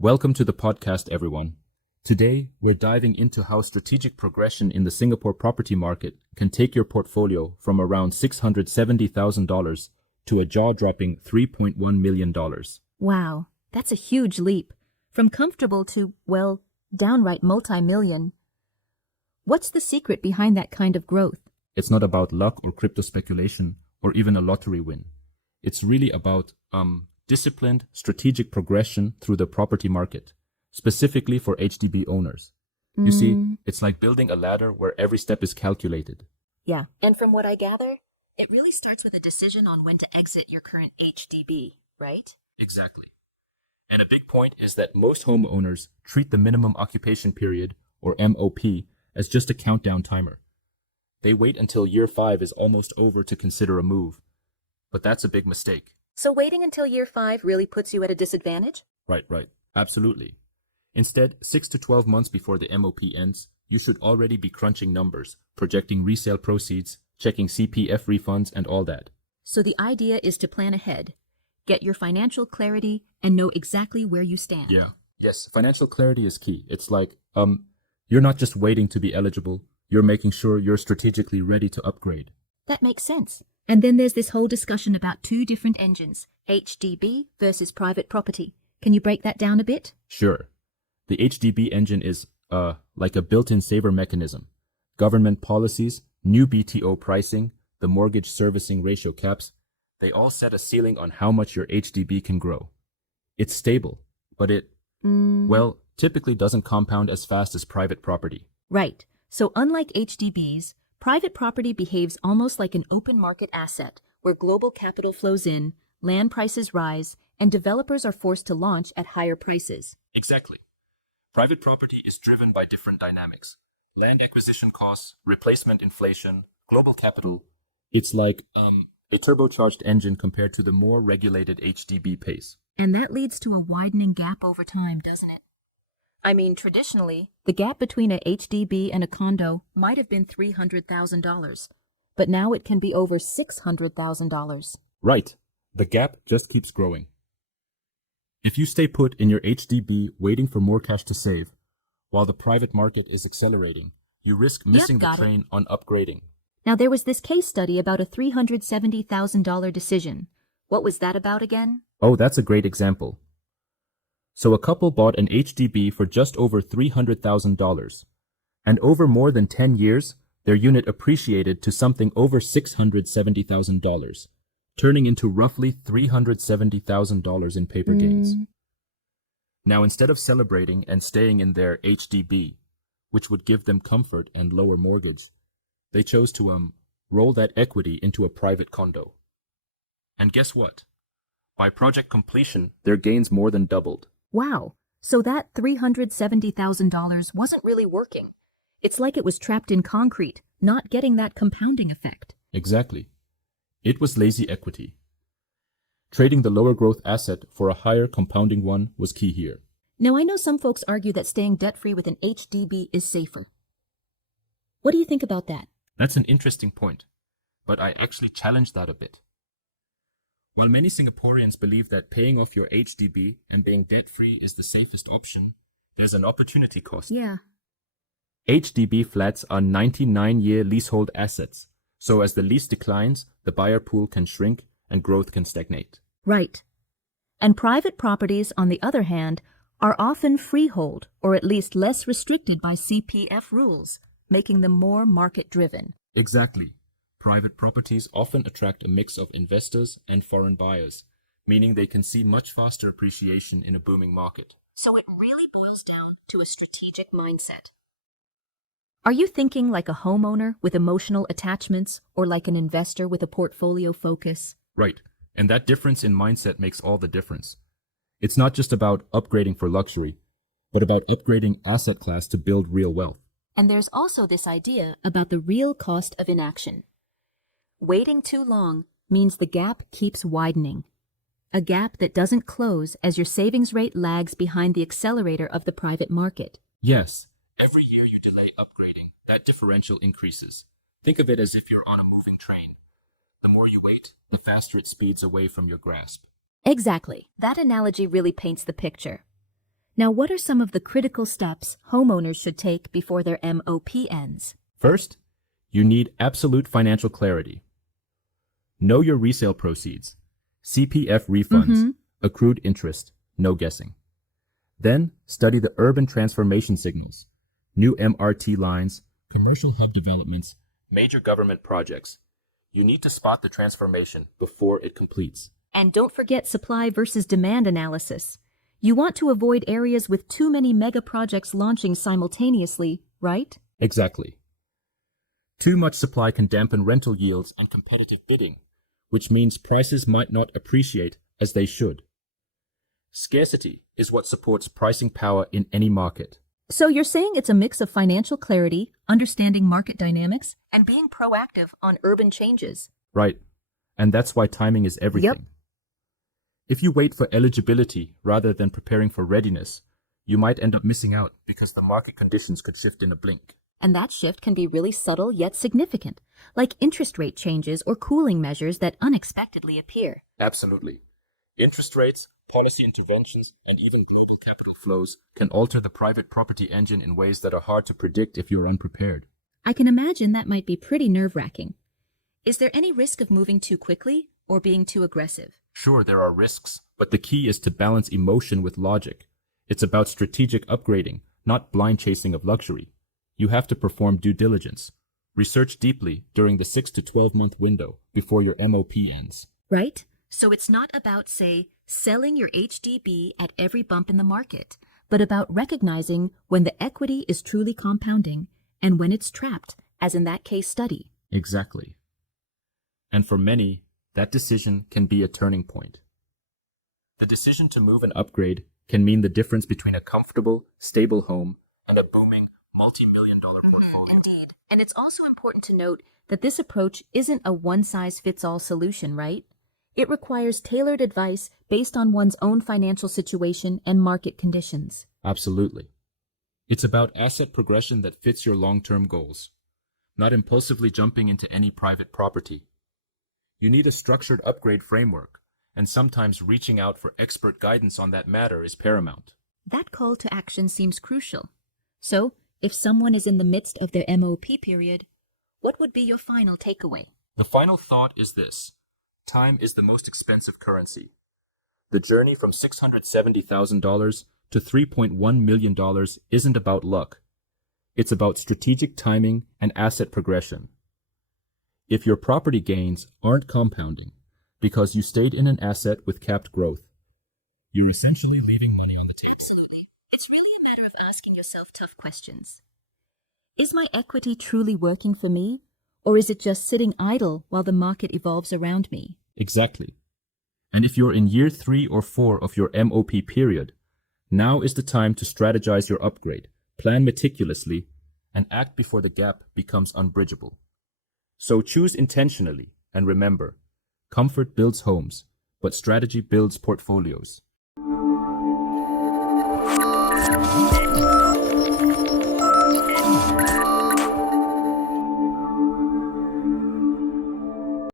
Welcome to the podcast, everyone. Today, we're diving into how strategic progression in the Singapore property market can take your portfolio from around $670,000 to a jaw-dropping $3.1 million. Wow, that's a huge leap. From comfortable to, well, downright multi-million. What's the secret behind that kind of growth? It's not about luck or crypto speculation or even a lottery win. It's really about disciplined, strategic progression through the property market, specifically for HDB owners. You see, it's like building a ladder where every step is calculated. Yeah. And from what I gather, it really starts with a decision on when to exit your current HDB, right? Exactly. And a big point is that most homeowners treat the minimum occupation period, or MOP, as just a countdown timer. They wait until year 5 is almost over to consider a move. But that's a big mistake. So waiting until year 5 really puts you at a disadvantage? Right. Absolutely. Instead, 6 to 12 months before the MOP ends, you should already be crunching numbers, projecting resale proceeds, checking CPF refunds, and all that. So the idea is to plan ahead, get your financial clarity, and know exactly where you stand. Yeah. Yes, financial clarity is key. It's like, you're not just waiting to be eligible, you're making sure you're strategically ready to upgrade. That makes sense. And then there's this whole discussion about two different engines, HDB versus private property. Can you break that down a bit? Sure. The HDB engine is, like a built-in saver mechanism. Government policies, new BTO pricing, the mortgage servicing ratio caps, they all set a ceiling on how much your HDB can grow. It's stable, but it, typically doesn't compound as fast as private property. Right. So unlike HDBs, private property behaves almost like an open market asset where global capital flows in, land prices rise, and developers are forced to launch at higher prices. Exactly. Private property is driven by different dynamics. Land acquisition costs, replacement inflation, global capital. It's like a turbocharged engine compared to the more regulated HDB pace. And that leads to a widening gap over time, doesn't it? I mean, traditionally, the gap between a HDB and a condo might have been $300,000, but now it can be over $600,000. Right. The gap just keeps growing. If you stay put in your HDB waiting for more cash to save, while the private market is accelerating, you risk missing the train on upgrading. Now, there was this case study about a $370,000 decision. What was that about again? Oh, that's a great example. So a couple bought an HDB for just over $300,000. And over more than 10 years, their unit appreciated to something over $670,000, turning into roughly $370,000 in paper gains. Now, instead of celebrating and staying in their HDB, which would give them comfort and lower mortgage, they chose to roll that equity into a private condo. And guess what? By project completion, their gains more than doubled. Wow, so that $370,000 wasn't really working. It's like it was trapped in concrete, not getting that compounding effect. Exactly. It was lazy equity. Trading the lower growth asset for a higher compounding one was key here. Now, I know some folks argue that staying debt-free with an HDB is safer. What do you think about that? That's an interesting point, but I actually challenge that a bit. While many Singaporeans believe that paying off your HDB and being debt-free is the safest option, there's an opportunity cost. Yeah. HDB flats are 99-year leasehold assets, so as the lease declines, the buyer pool can shrink and growth can stagnate. Right. And private properties, on the other hand, are often freehold, or at least less restricted by CPF rules, making them more market-driven. Exactly. Private properties often attract a mix of investors and foreign buyers, meaning they can see much faster appreciation in a booming market. So it really boils down to a strategic mindset. Are you thinking like a homeowner with emotional attachments or like an investor with a portfolio focus? Right. And that difference in mindset makes all the difference. It's not just about upgrading for luxury, but about upgrading asset class to build real wealth. And there's also this idea about the real cost of inaction. Waiting too long means the gap keeps widening. A gap that doesn't close as your savings rate lags behind the accelerator of the private market. Yes. Every year you delay upgrading, that differential increases. Think of it as if you're on a moving train. The more you wait, the faster it speeds away from your grasp. Exactly. That analogy really paints the picture. Now, what are some of the critical steps homeowners should take before their MOP ends? First, you need absolute financial clarity. Know your resale proceeds, CPF refunds, accrued interest, no guessing. Then, study the urban transformation signals, new MRT lines, commercial hub developments, major government projects. You need to spot the transformation before it completes. And don't forget supply versus demand analysis. You want to avoid areas with too many mega projects launching simultaneously, right? Exactly. Too much supply can dampen rental yields and competitive bidding, which means prices might not appreciate as they should. Scarcity is what supports pricing power in any market. So you're saying it's a mix of financial clarity, understanding market dynamics, and being proactive on urban changes. Right. And that's why timing is everything. Yep. If you wait for eligibility rather than preparing for readiness, you might end up missing out because the market conditions could shift in a blink. And that shift can be really subtle yet significant, like interest rate changes or cooling measures that unexpectedly appear. Absolutely. Interest rates, policy interventions, and even global capital flows can alter the private property engine in ways that are hard to predict if you're unprepared. I can imagine that might be pretty nerve-wracking. Is there any risk of moving too quickly or being too aggressive? Sure, there are risks, but the key is to balance emotion with logic. It's about strategic upgrading, not blind chasing of luxury. You have to perform due diligence. Research deeply during the 6 to 12-month window before your MOP ends. Right? So it's not about, say, selling your HDB at every bump in the market, but about recognizing when the equity is truly compounding and when it's trapped, as in that case study. Exactly. And for many, that decision can be a turning point. The decision to move and upgrade can mean the difference between a comfortable, stable home and a booming, multi-million-dollar portfolio. Indeed. And it's also important to note that this approach isn't a one-size-fits-all solution, right? It requires tailored advice based on one's own financial situation and market conditions. Absolutely. It's about asset progression that fits your long-term goals, not impulsively jumping into any private property. You need a structured upgrade framework, and sometimes reaching out for expert guidance on that matter is paramount. That call to action seems crucial. So, if someone is in the midst of their MOP period, what would be your final takeaway? The final thought is this. Time is the most expensive currency. The journey from $670,000 to $3.1 million isn't about luck. It's about strategic timing and asset progression. If your property gains aren't compounding because you stayed in an asset with capped growth, you're essentially leaving money on the table. Absolutely. It's really a matter of asking yourself tough questions. Is my equity truly working for me, or is it just sitting idle while the market evolves around me? Exactly. And if you're in year 3 or 4 of your MOP period, now is the time to strategize your upgrade, plan meticulously, and act before the gap becomes unbridgeable. So choose intentionally, and remember, comfort builds homes, but strategy builds portfolios.